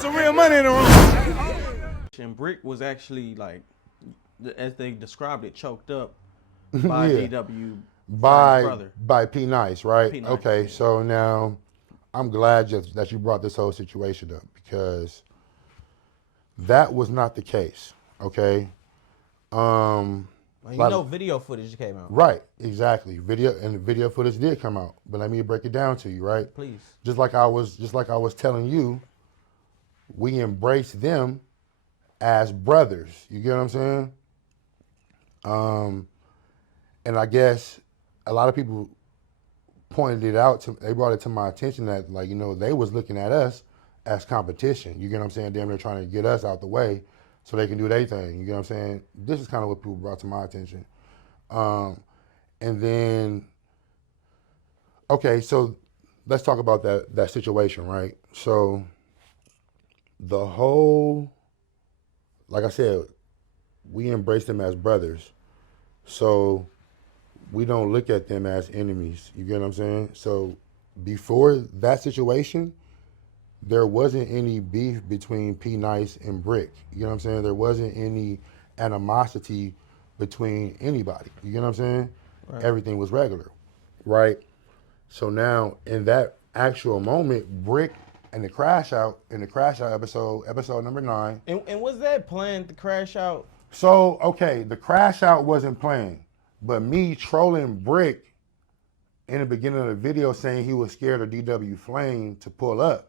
some real money in the room. And BRICC was actually like, as they described it, choked up by DW brother. By P Nice, right? P Nice, okay, yeah. so now I'm glad that you brought this whole situation up because that was not the case. Okay. Well, you know, video footage came out. Right, exactly. Video footage did come out, but let me break it down to you, right? Please. Just like I was telling you, we embrace them as brothers. You get what I'm saying? And I guess a lot of people pointed it out they brought it to my attention that, like, you know, they was looking at us as competition. You get what I'm saying? Damn, they're trying to get us out the way so they can do their thing. You get what I'm saying? This is kind of what people brought to my attention. And then, okay, so let's talk about that situation, right? So the whole, like I said, we embrace them as brothers. So we don't look at them as enemies. You get what I'm saying? So before that situation, there wasn't any beef between P Nice and BRICC. You know what I'm saying? There wasn't any animosity between anybody. You get what I'm saying? Right. Everything was regular, right? So now in that actual moment, BRICC and the crash out episode number 9. And was that planned to crash out? So, okay, the crash out wasn't planned, but me trolling BRICC in the beginning of the video saying he was scared of DW Flame to pull up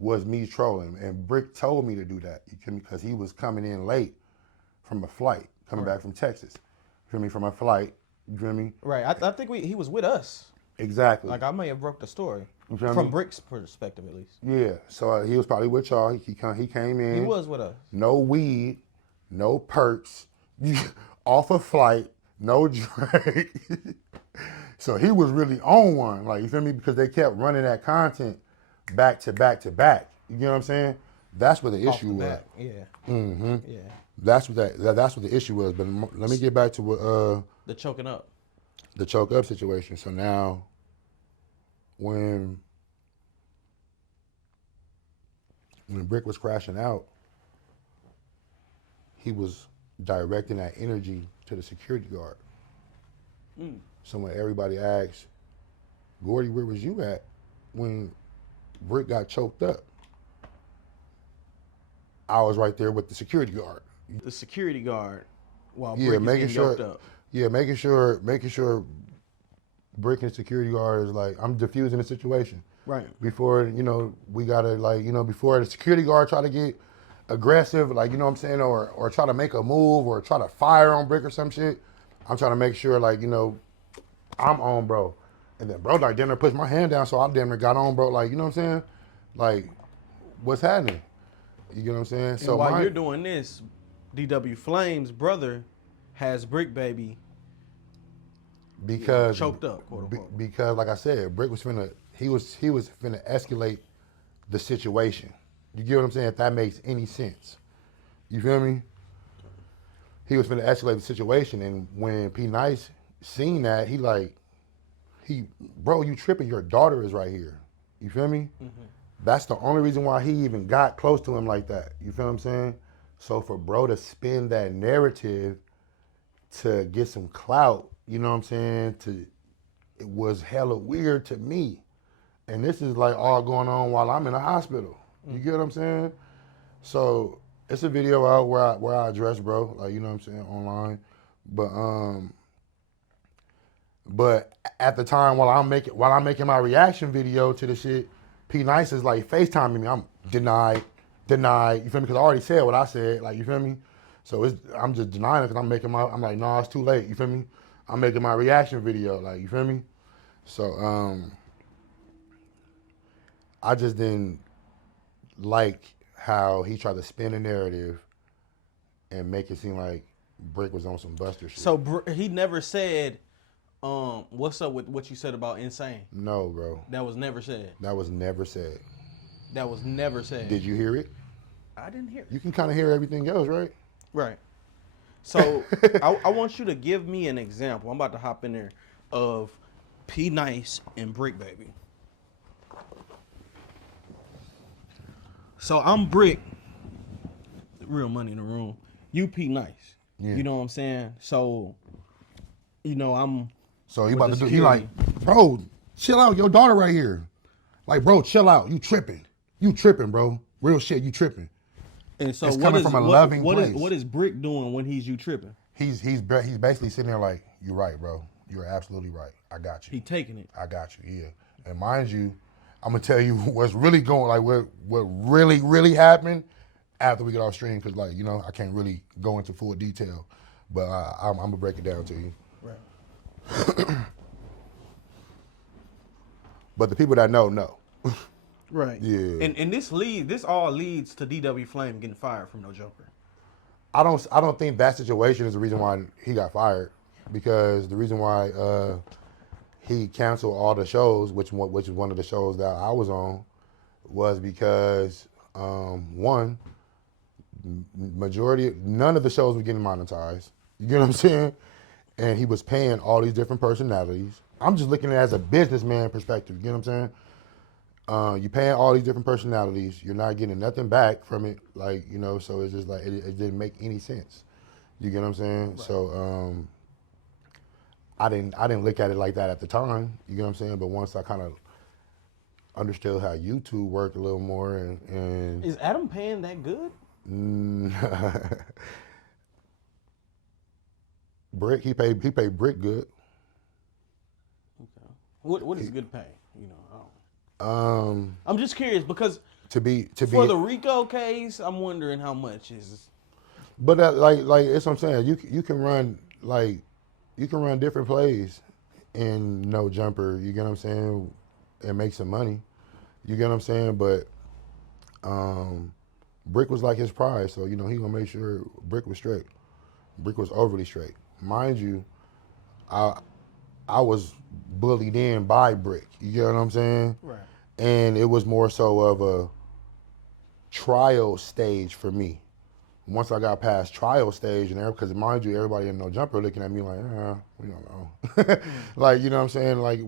was me trolling. And BRICC told me to do that because he was coming in late from a flight, coming back from Texas. You feel me? From a flight. You feel me? Right. I think he was with us. Exactly. Like, I may have broke the story. From BRICC's perspective, at least. Yeah. So he was probably with y'all. He came in. He was with us. No weed, no perks, off a flight, no drink. So he was really on one. Like, you feel me? Because they kept running that content back to back to back. You get what I'm saying? That's what the issue was. Yeah. Mm-hmm. Yeah. That's what the issue was. But let me get back to what the choking up. The choke up situation. So now when BRICC was crashing out, he was directing that energy to the security guard. So when everybody asked, Gordy, where was you at when BRICC got choked up? I was right there with the security guard. The security guard while BRICC is getting yoked up. Yeah, making sure BRICC and security guard is like, I'm diffusing the situation. Right. Before, you know, we gotta, like, you know, before the security guard try to get aggressive, like, you know what I'm saying, or try to make a move or try to fire on BRICC or some shit, I'm trying to make sure, like, you know, I'm on bro. And then bro, like, damn near pushed my hand down, so I damn near got on bro, like, you know what I'm saying? Like, what's happening? You get what I'm saying? And so while you're doing this, DW Flame's brother has BRICC baby because choked up, quote unquote. Because, like I said, BRICC was finna escalate the situation. You get what I'm saying? If that makes any sense. You feel me? He was finna escalate the situation, and when P Nice seen that, bro, you tripping, your daughter is right here. You feel me? Mm-hmm. That's the only reason why he even got close to him like that. You feel what I'm saying? So for bro to spin that narrative to get some clout, you know what I'm saying, it was hella weird to me. And this is like all going on while I'm in the hospital. You get what I'm saying? So it's a video out where I address bro, like, you know what I'm saying, online. But at the time while I'm making my reaction video to the shit, P Nice is like FaceTiming me. I'm denied. You feel me? Because I already said what I said. Like, you feel me? So I'm just denying it because I'm like, nah, it's too late. You feel me? I'm making my reaction video. Like, you feel me? So I just didn't like how he tried to spin a narrative and make it seem like BRICC was on some Buster shit. So he never said, what's up with what you said about Insane? No, bro. That was never said. That was never said. That was never said. Did you hear it? I didn't hear it. You can kind of hear everything else, right? Right. So I want you to give me an example. I'm about to hop in there of P Nice and BRICC baby. So I'm Brick, real money in the room. You P Nice. Yeah. You know what I'm saying? So, I'm. So he with about the to do. He security. like, bro, chill out. Your daughter right here. Like, bro, chill out. You tripping? You tripping, bro? Real shit. You tripping? And so It's what coming is from a what, loving what is place. what is Brick doing when he's you tripping? He's basically sitting there like, you're right, bro. You're absolutely right. I got you. He taking it. I got you. Yeah. And mind you, I'm gonna tell you what's really going, like what really happened after we get off stream, because like I can't really go into full detail, but I'm gonna break it down to you. Right. But the people that know. Right. Yeah. And this all leads to DW Flame getting fired from No Jumper. I don't think that situation is the reason why he got fired, because the reason why he canceled all the shows, which is one of the shows that I was on, was because one, none of the shows were getting monetized. You get what I'm saying? And he was paying all these different personalities. I'm just looking at it as a businessman perspective. You get what I'm saying? You're paying all these different personalities. You're not getting nothing back from it. Like, so it's just like, it didn't make any sense. You get what I'm saying? Right. So I didn't look at it like that at the time. You get what I'm saying? But once I kind of understood how YouTube worked a little more and Is Adam paying that good? Brick, he paid Brick good. Okay. What is good pay? I'm just curious because for the Rico case, I'm wondering how much is. But like that's what I'm saying. You can run different plays in No Jumper. You get what I'm saying, and make some money. You get what I'm saying. But Brick was like his prize, so he gonna make sure Brick was straight. Brick was overly straight, mind you. I was bullied in by Brick. You get what I'm saying? Right. And it was more so of a trial stage for me. Once I got past trial stage, and because mind you, everybody in No Jumper looking at me like, we don't know. Like, you know what I'm saying? Like,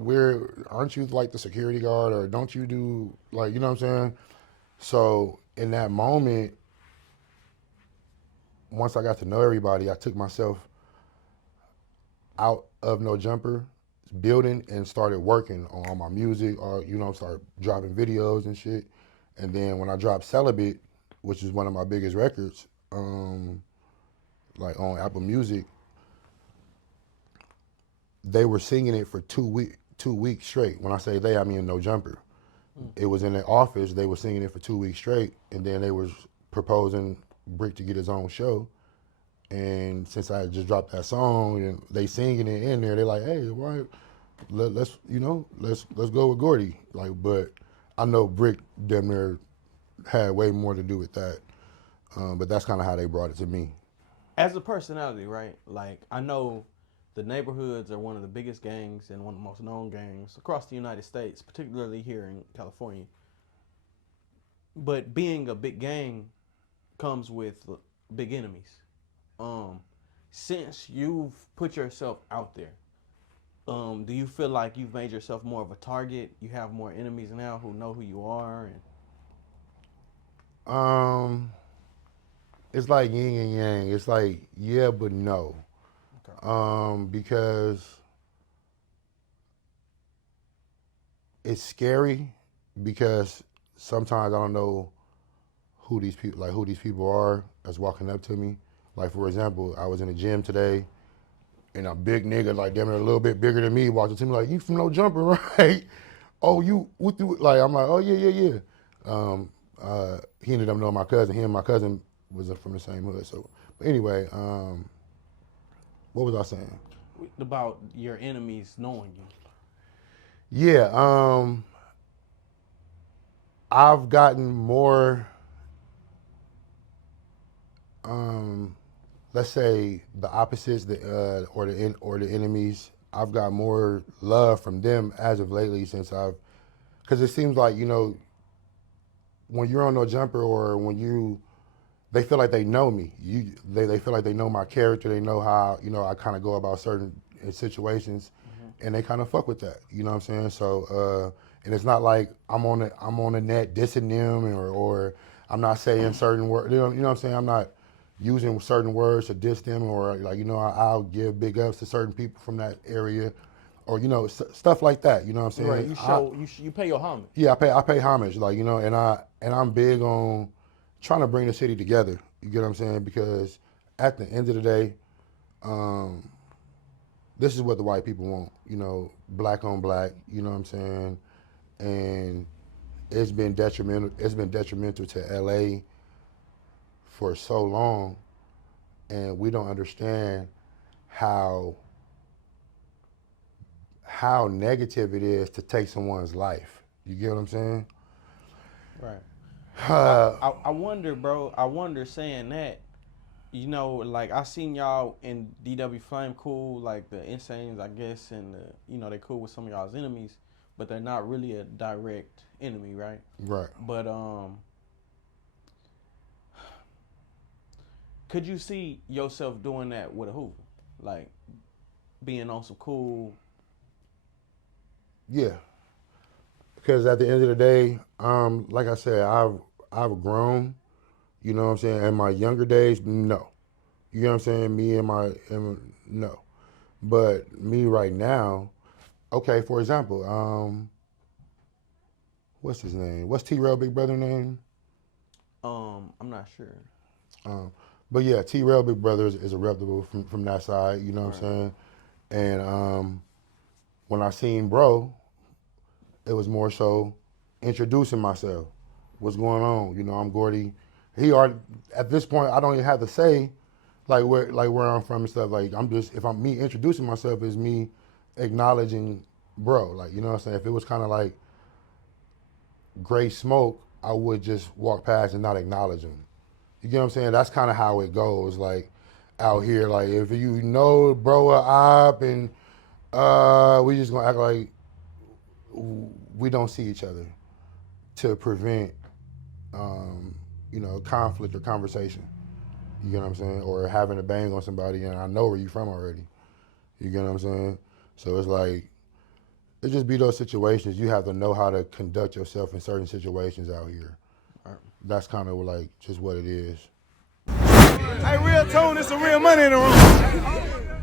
aren't you like the security guard, or don't you do, like, you know what I'm saying? So in that moment, once I got to know everybody, I took myself out of No Jumper building and started working on my music, or start dropping videos and shit. And then when I dropped Celibate, which is one of my biggest records, like on Apple Music, they were singing it for 2 weeks straight. When I say they, I mean No Jumper. It was in the office. They were singing it for 2 weeks straight, and then they was proposing Brick to get his own show. And since I had just dropped that song and they singing it in there, they're like, "Hey, why? Let's go with Gordy." Like, but I know Brick damn near had way more to do with that. But that's kind of how they brought it to me. As a personality, right? Like, I know the neighborhoods are one of the biggest gangs and one of the most known gangs across the United States, particularly here in California. But being a big gang comes with big enemies. Since you've put yourself out there, do you feel like you've made yourself more of a target? You have more enemies now who know who you are, and it's like yin and yang. It's like yeah, but no, okay. Because it's scary, because sometimes I don't know who these people are that's walking up to me. Like, for example, I was in the gym today, and a big nigga, like damn near a little bit bigger than me, walked up to me like, "You from No Jumper, right?" "Oh, you like?" I'm like, "Oh yeah." He ended up knowing my cousin. Him and my cousin was from the same hood. So, but anyway, what was I saying? About your enemies knowing you. Yeah, I've gotten more. Let's say the opposites, or the enemies. I've got more love from them as of lately, because it seems like when you're on No Jumper, or when they feel like they know me. They feel like they know my character. They know how I kind of go about certain situations, and they kind of fuck with that. You know what I'm saying? So and it's not like I'm on the net dissing them, or I'm not saying certain words. You know what I'm saying? I'm not using certain words to diss them, or like, you know, I'll give big ups to certain people from that area, or, you know, stuff like that. You know what I'm saying? Right. You show you pay your homage. Yeah, I pay homage, like, you know, and I'm big on trying to bring the city together. You get what I'm saying? Because at the end of the day, this is what the white people want. You know, black on black. You know what I'm saying? And it's been detrimental. It's been detrimental to LA for so long, and we don't understand how negative it is to take someone's life. You get what I'm saying? Right. I wonder, bro. I wonder, saying that, you know, like, I seen y'all in DW Flame cool, like the Insanes, I guess, and you know, they cool with some of y'all's enemies, but they're not really a direct enemy, right? Right. But could you see yourself doing that with a Hoover, like being on some cool? Yeah. Because at the end of the day, like I said, I've grown. You know what I'm saying? In my younger days, no. You know what I'm saying? No. But me right now, okay, for example, what's his name? What's T-Rail Big Brother name? I'm not sure. But yeah, T-Rail Big Brother is a reputable from that side, you know what I'm saying? And when I seen Bro, it was more so introducing myself. What's going on? You know, I'm Gordy. He already, at this point, I don't even have to say like where I'm from and stuff. Like, me introducing myself is me acknowledging Bro. Like, you know what I'm saying? If it was kind of like gray smoke, I would just walk past and not acknowledge him. You get what I'm saying? That's kind of how it goes, like, out here. Like, if you know Bro or op, and we just gonna act like we don't see each other to prevent, you know, conflict or conversation. You get what I'm saying? Or having a bang on somebody and I know where you from already. You get what I'm saying? So it's like, it just be those situations. You have to know how to conduct yourself in certain situations out here. That's kind of like just what it is. Hey, RealToon, there's some real money in the room.